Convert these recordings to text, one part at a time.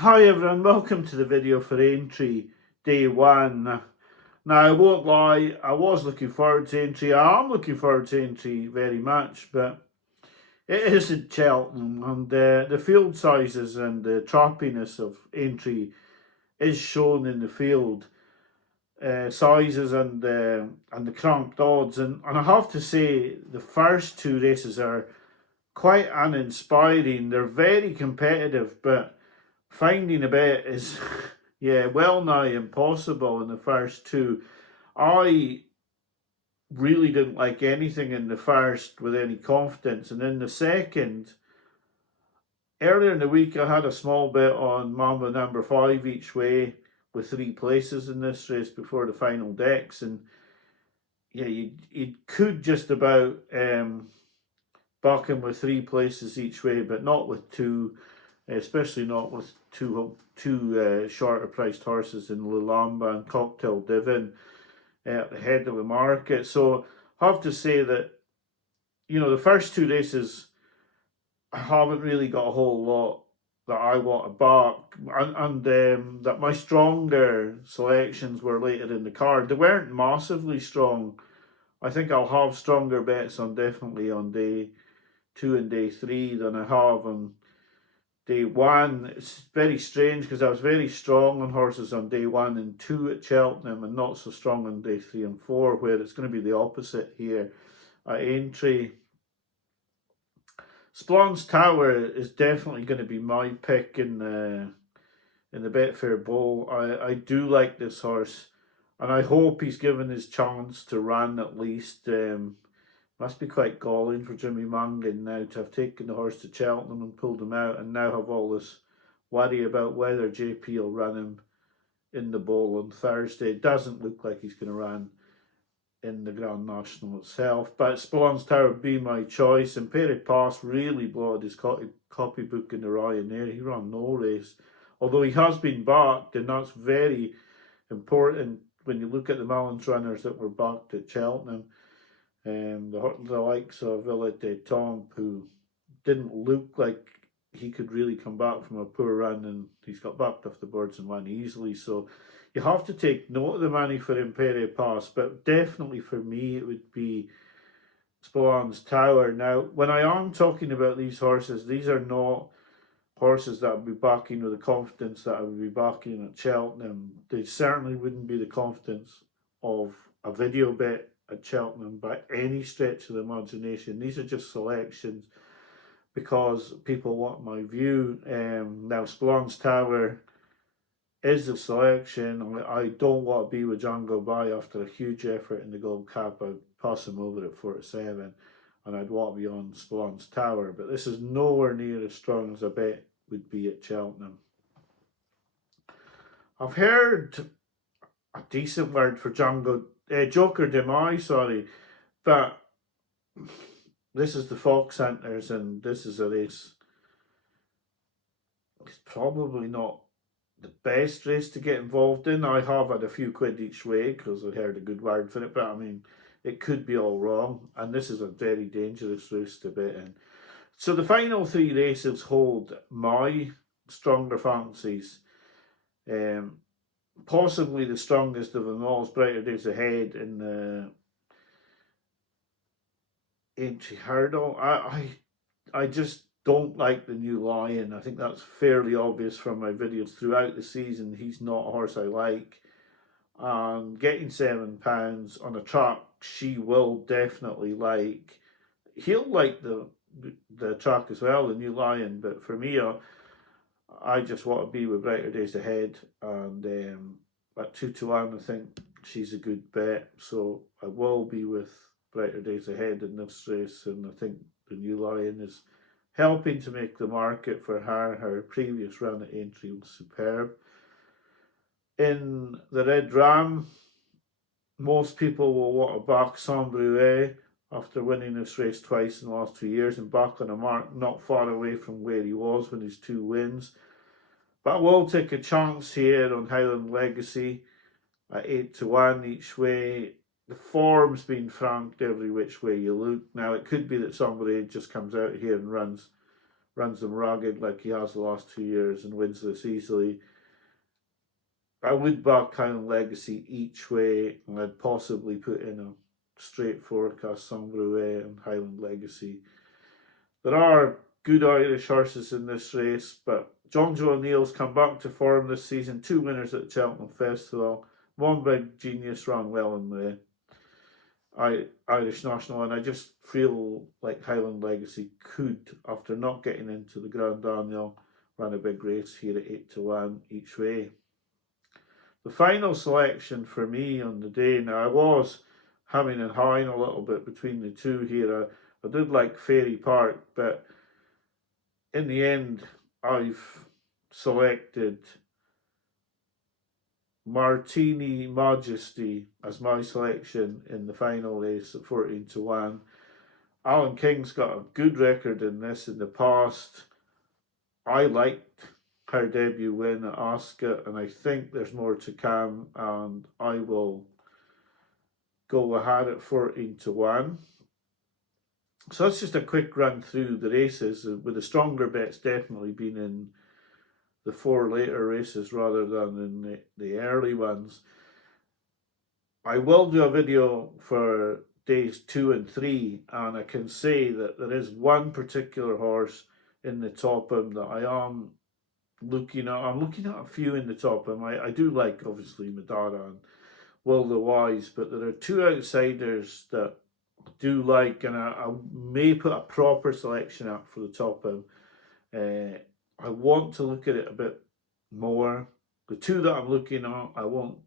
Hi everyone, welcome to the video for Aintree Day 1. Now I won't lie, I was looking forward to Aintree, I am looking forward to Aintree very much, but it is in Cheltenham and the field sizes and the choppiness of Aintree is shown in the field sizes and the cramped odds, and I have to say the first two races are quite uninspiring. They're very competitive, but finding a bet is, yeah, well nigh impossible in the first two. I really didn't like anything in the first with any confidence, and in the second, earlier in the week, I had a small bet on Mamba number 5 each way with 3 places in this race before the final decks, and yeah, you could just about buck him with 3 places each way, but not with two, especially not with two shorter priced horses in Lulamba and Cocktail Divin at the head of the market. So I have to say that, the first two races I haven't really got a whole lot that I want to back, and that my stronger selections were later in the card. They weren't massively strong. I think I'll have stronger bets on definitely on day 2 and day 3 than I have on day 1. It's very strange because I was very strong on horses on day 1 and 2 at Cheltenham and not so strong on day 3 and 4, where it's going to be the opposite here at Aintree. Splon's Tower is definitely going to be my pick in the Betfair Bowl. I do like this horse, and I hope he's given his chance to run at least. Must be quite galling for Jimmy Mangan now to have taken the horse to Cheltenham and pulled him out, and now have all this worry about whether JP will run him in the bowl on Thursday. It doesn't look like he's going to run in the Grand National itself, but Spallon's Tower would be my choice. And Perry Pass really blotted his copybook in the Ryanair. He ran no race, although he has been backed, and that's very important when you look at the Mullins runners that were backed at Cheltenham. The likes of Villa de Tomp, who didn't look like he could really come back from a poor run, and he's got backed off the boards and won easily. So you have to take note of the money for Imperial Pass, but definitely for me it would be Spallon's Tower. Now, when I am talking about these horses, these are not horses that I would be backing with the confidence that I would be backing at Cheltenham. They certainly wouldn't be the confidence of a video bet at Cheltenham by any stretch of the imagination. These are just selections because people want my view. Now, Spallon's Tower is a selection. I don't want to be with Django Bay after a huge effort in the Gold Cup. I'd pass him over at 4-7, and I'd want to be on Spallon's Tower. But this is nowhere near as strong as I bet would be at Cheltenham. I've heard a decent word for Joker Demai, sorry, but this is the Fox Hunters, and this is a race. It's probably not the best race to get involved in. I have had a few quid each way because I heard a good word for it, but I mean, it could be all wrong, and this is a very dangerous race to bet in. So the final 3 races hold my stronger fancies. Possibly the strongest of them all is Brighter Days Ahead in the Aintree Hurdle. I just don't like the new Lion. I think that's fairly obvious from my videos throughout the season. He's not a horse I like. And getting £7 on a track she will definitely like. He'll like the track as well, the new Lion. But for me, I just want to be with Brighter Days Ahead, and at 2-1, I think she's a good bet. So I will be with Brighter Days Ahead in this race, and I think the new Lion is helping to make the market for her. Her previous run at Aintree was superb. In the Red Ram, most people will want to back Saint-Brouet after winning this race twice in the last 2 years and back on a mark not far away from where he was when his 2 wins. But I will take a chance here on Highland Legacy at 8-1 each way. The form's been franked every which way you look. Now, it could be that somebody just comes out here and runs runs them ragged like he has the last 2 years and wins this easily. I would back Highland Legacy each way, and I'd possibly put in a straight forecast Sangruet and Highland Legacy. There are good Irish horses in this race, but John Joe O'Neill's come back to form this season. 2 winners at Cheltenham Festival. One big genius ran well in the Irish National, and I just feel like Highland Legacy could, after not getting into the Grand Annual, run a big race here at 8-1 each way. The final selection for me on the day, now I was humming and hawing a little bit between the two here. I did like Fairy Park, but in the end I've selected Martini Majesty as my selection in the final race at 14-1. Alan King's got a good record in this in the past. I liked her debut win at Ascot, and I think there's more to come, and I will go ahead at 14-1. So that's just a quick run through the races, with the stronger bets definitely been in the 4 later races rather than in the early ones. I will do a video for days 2 and 3, and I can say that there is one particular horse in the Topham that I am looking at. I'm looking at a few in the Topham. I do like, obviously, Madara and Will the Wise, but there are 2 outsiders that I do like, and I may put a proper selection up for the Topham. I want to look at it a bit more. The 2 that I'm looking at, I won't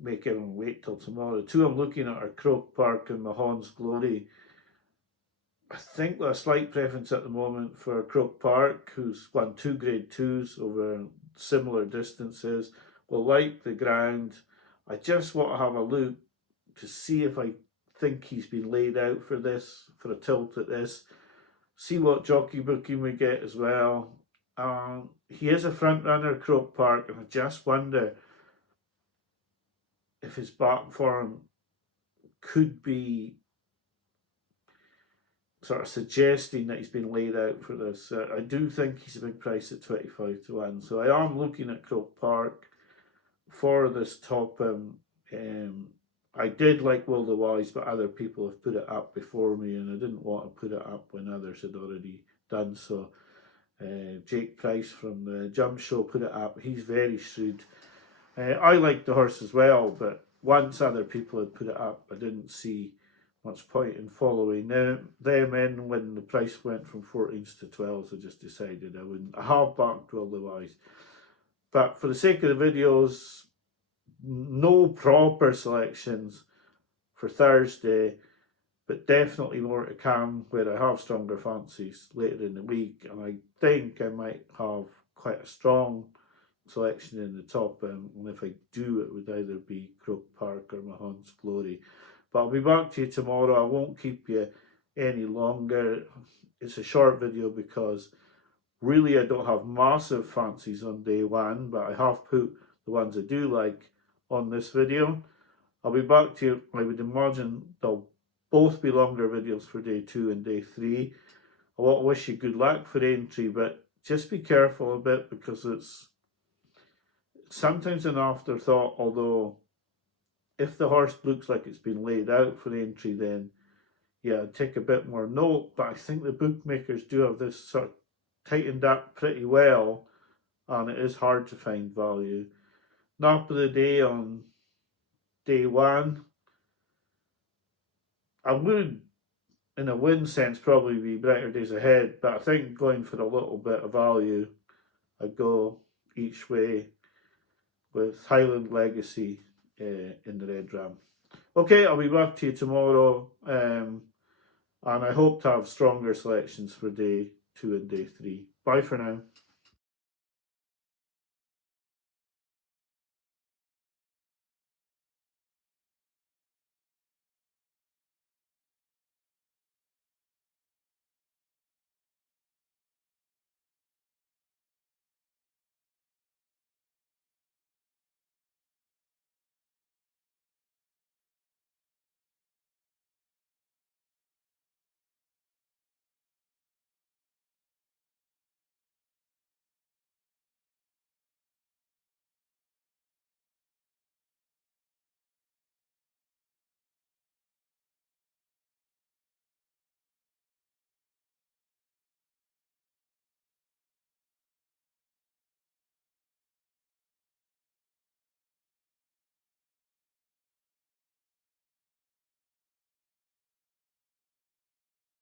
make everyone wait till tomorrow. The 2 I'm looking at are Croke Park and Mahon's Glory. I think with a slight preference at the moment for Croke Park, who's won 2 Grade 2s over similar distances, will like the ground. I just want to have a look to see if I think he's been laid out for this, for a tilt at this. See what jockey booking we get as well. He is a front runner, Croke Park, and I just wonder if his back form could be sort of suggesting that he's been laid out for this. I do think he's a big price at 25-1, so I am looking at Croke Park for this Topham. I did like Will the Wise, but other people have put it up before me, and I didn't want to put it up when others had already done so. Jake Price from the Jump Show put it up. He's very shrewd. I liked the horse as well, but once other people had put it up, I didn't see much point in following them in. When the price went from 14s to 12s, I just decided I wouldn't. I have backed Will the Wise, but for the sake of the videos, no proper selections for Thursday, but definitely more to come, where I have stronger fancies later in the week, and I think I might have quite a strong selection in the top, and if I do, it would either be Croke Park or Mahon's Glory. But I'll be back to you tomorrow. I won't keep you any longer. It's a short video because really I don't have massive fancies on day 1, but I have put the ones I do like on this video. I'll be back to you. I would imagine they'll both be longer videos for day 2 and day 3. I want to wish you good luck for Aintree, but just be careful a bit, because it's sometimes an afterthought, although if the horse looks like it's been laid out for Aintree, then yeah, I'd take a bit more note. But I think the bookmakers do have this sort of tightened up pretty well, and it is hard to find value. Nap of the day on day 1. I would, in a win sense, probably be Brighter Days Ahead, but I think going for a little bit of value, I'd go each way with Highland Legacy in the Red Ram. Okay, I'll be back to you tomorrow, and I hope to have stronger selections for day 2 and day 3. Bye for now.